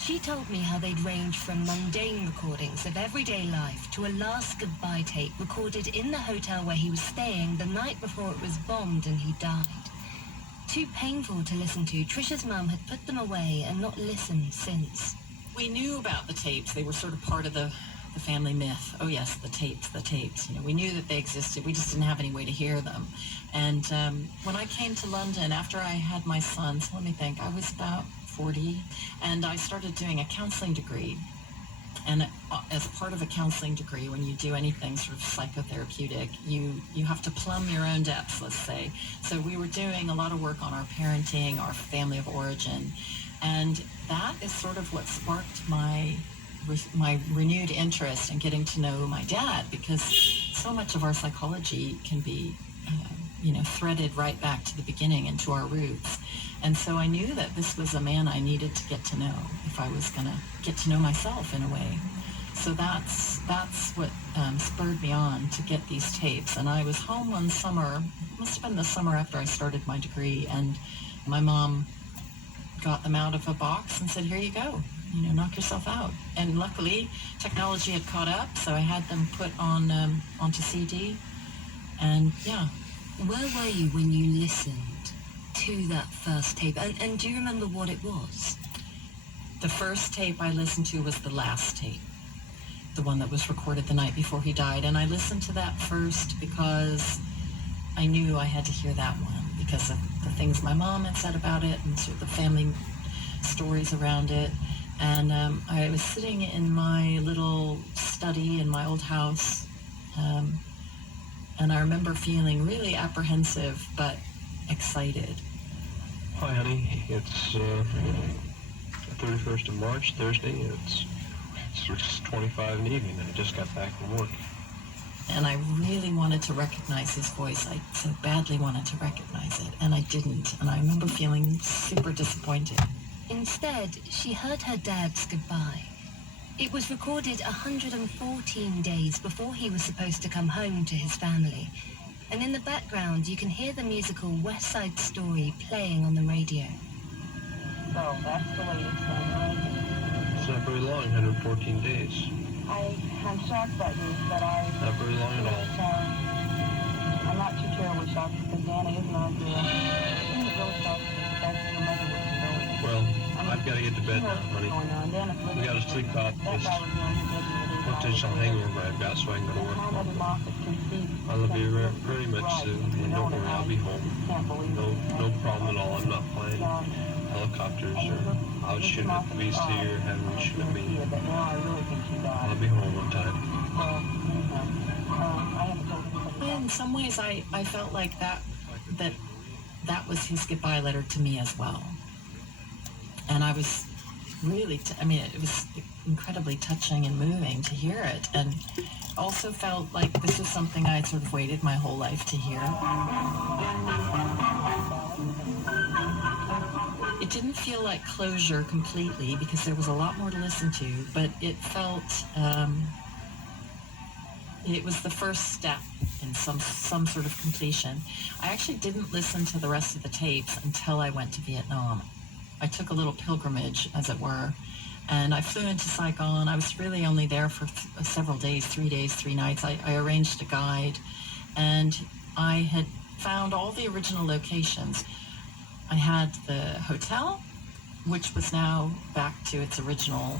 She told me how they'd range from mundane recordings of everyday life to a last goodbye tape recorded in the hotel where he was staying the night before it was bombed and he died. Too painful to listen to, Trisha's mum had put them away and not listened since. We knew about the tapes. They were sort of part of the family myth. Oh yes, the tapes. You know, we knew that they existed. We just didn't have any way to hear them. And when I came to London after I had my son, so let me think, I was about 40, and I started doing a counseling degree. And as part of a counseling degree, when you do anything sort of psychotherapeutic, you have to plumb your own depths, let's say. So we were doing a lot of work on our parenting, our family of origin, and that is sort of what sparked my renewed interest in getting to know my dad, because so much of our psychology can be threaded right back to the beginning and to our roots. And so I knew that this was a man I needed to get to know if I was going to get to know myself in a way. So that's what spurred me on to get these tapes. And I was home one summer, must have been the summer after I started my degree, and my mom got them out of a box and said, here you go, knock yourself out. And luckily, technology had caught up, so I had them put on onto CD. And yeah. Where were you when you listened to that first tape? And do you remember what it was? The first tape I listened to was the last tape, the one that was recorded the night before he died. And I listened to that first because I knew I had to hear that one because of the things my mom had said about it and sort of the family stories around it. And I was sitting in my little study in my old house, and I remember feeling really apprehensive but excited. Hi, honey. It's the 31st of March, Thursday. It's 6:25 in the evening. I just got back from work. And I really wanted to recognize his voice. I so badly wanted to recognize it, and I didn't. And I remember feeling super disappointed. Instead, she heard her dad's goodbye. It was recorded 114 days before he was supposed to come home to his family. And in the background, you can hear the musical West Side Story playing on the radio. So that's the latest one, right? It's not very long, 114 days. I'm shocked by this, but Not very long at all. I'm not too terribly shocked because Anna is not here. I'm really shocked because that's your mother was going. Well, I've got to get to bed now, honey. We got to sleep off this potential hangover I've got so I can go to work. I love you very much, Sue, and don't worry, I'll be home. No problem at all. I'm not flying helicopters or out shooting at police here, having them shoot at me. I'll be home on time. In some ways, I felt like that was his goodbye letter to me as well. And I was really, it was incredibly touching and moving to hear it. And also felt like this was something I had sort of waited my whole life to hear. It didn't feel like closure completely because there was a lot more to listen to, but it felt, it was the first step in some sort of completion. I actually didn't listen to the rest of the tapes until I went to Vietnam. I took a little pilgrimage, as it were, and I flew into Saigon. I was really only there for several days, 3 days, 3 nights. I arranged a guide, and I had found all the original locations. I had the hotel, which was now back to its original,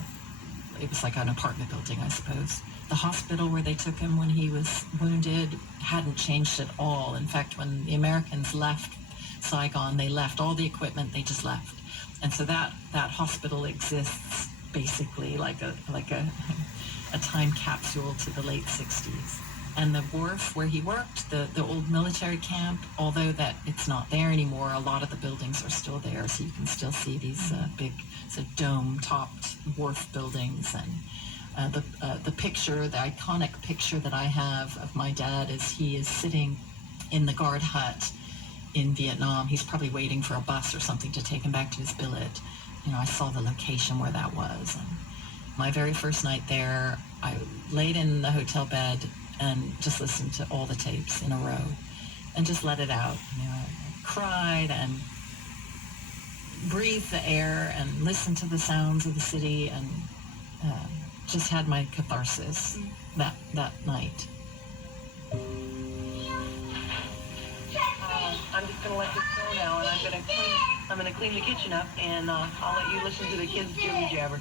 it was like an apartment building, I suppose. The hospital where they took him when he was wounded hadn't changed at all. In fact, when the Americans left Saigon, they left all the equipment, they just left. And so that hospital exists basically like a time capsule to the late 60s. And the wharf where he worked, the old military camp, although that it's not there anymore, a lot of the buildings are still there, so you can still see these big dome-topped wharf buildings. And the picture, the iconic picture that I have of my dad is he is sitting in the guard hut in Vietnam. He's probably waiting for a bus or something to take him back to his billet. I saw the location where that was. And my very first night there, I laid in the hotel bed and just listened to all the tapes in a row and just let it out. I cried and breathe the air and listen to the sounds of the city, and just had my catharsis that night. I'm just gonna let this go now, and I'm gonna clean the kitchen up, and I'll let you listen to the kids jibber jabber.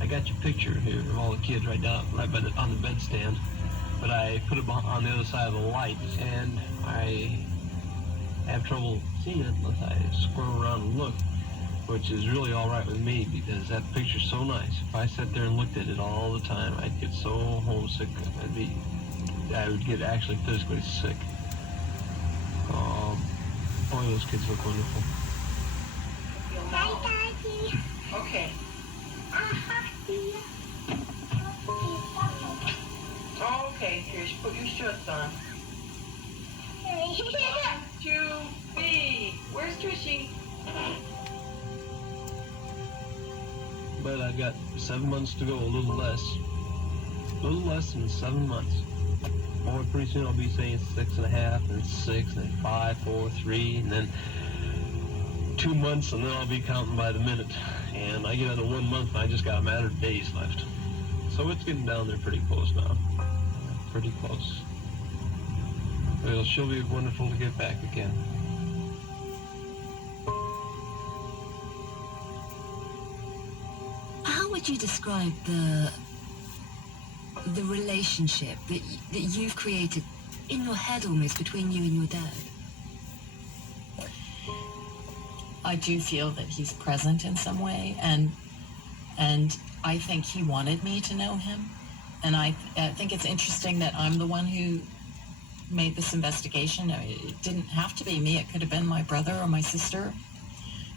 I got your picture here of all the kids right down on the bedstand, but I put it on the other side of the light, and I have trouble seeing it unless I squirm around and look, which is really all right with me because that picture's so nice. If I sat there and looked at it all the time, I'd get so homesick. I would get actually physically sick. Boy, those kids look wonderful. Okay. Okay, Trish, put your shorts on. 1, 2, 3. Where's Trishy? But I've got 7 months to go, a little less than 7 months. Boy, pretty soon I'll be saying 6.5, and 6, and then 5, 4, 3, and then 2 months, and then I'll be counting by the minute. And I get out of 1 month, and I just got a matter of days left. So it's getting down there pretty close now. Pretty close. It'll sure be wonderful to get back again. How would you describe the relationship that you've created in your head almost between you and your dad? I do feel that he's present in some way, and I think he wanted me to know him. And I think it's interesting that I'm the one who made this investigation. I mean, it didn't have to be me. It could have been my brother or my sister,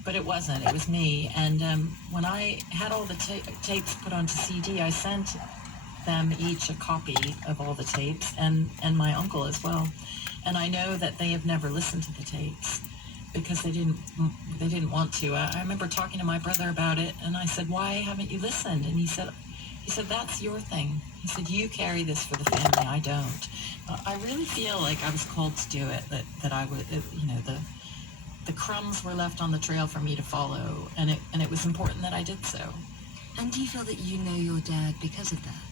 but it wasn't. It was me. And when I had all the tapes put onto CD, I sent them each a copy of all the tapes, and my uncle as well. And I know that they have never listened to the tapes because they didn't want to. I remember talking to my brother about it, and I said, "Why haven't you listened?" And he said, "That's your thing." He said, "You carry this for the family. I don't." I really feel like I was called to do it. That I would, the crumbs were left on the trail for me to follow, and it was important that I did so. And do you feel that you know your dad because of that?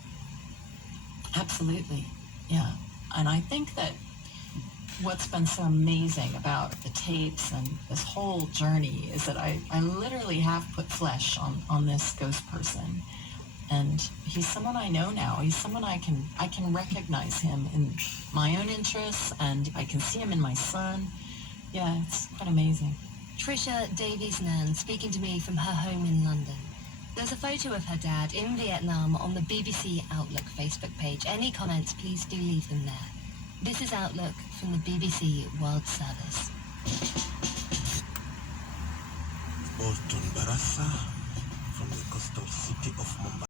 Absolutely, yeah. And I think that what's been so amazing about the tapes and this whole journey is that I literally have put flesh on this ghost person. And he's someone I know now. He's someone I can recognize him in my own interests, and I can see him in my son. Yeah, it's quite amazing. Trisha Davies-Nan speaking to me from her home in London. There's a photo of her dad in Vietnam on the BBC Outlook Facebook page. Any comments, please do leave them there. This is Outlook from the BBC World Service. Bolton Barassa from the coastal city of Mumbai.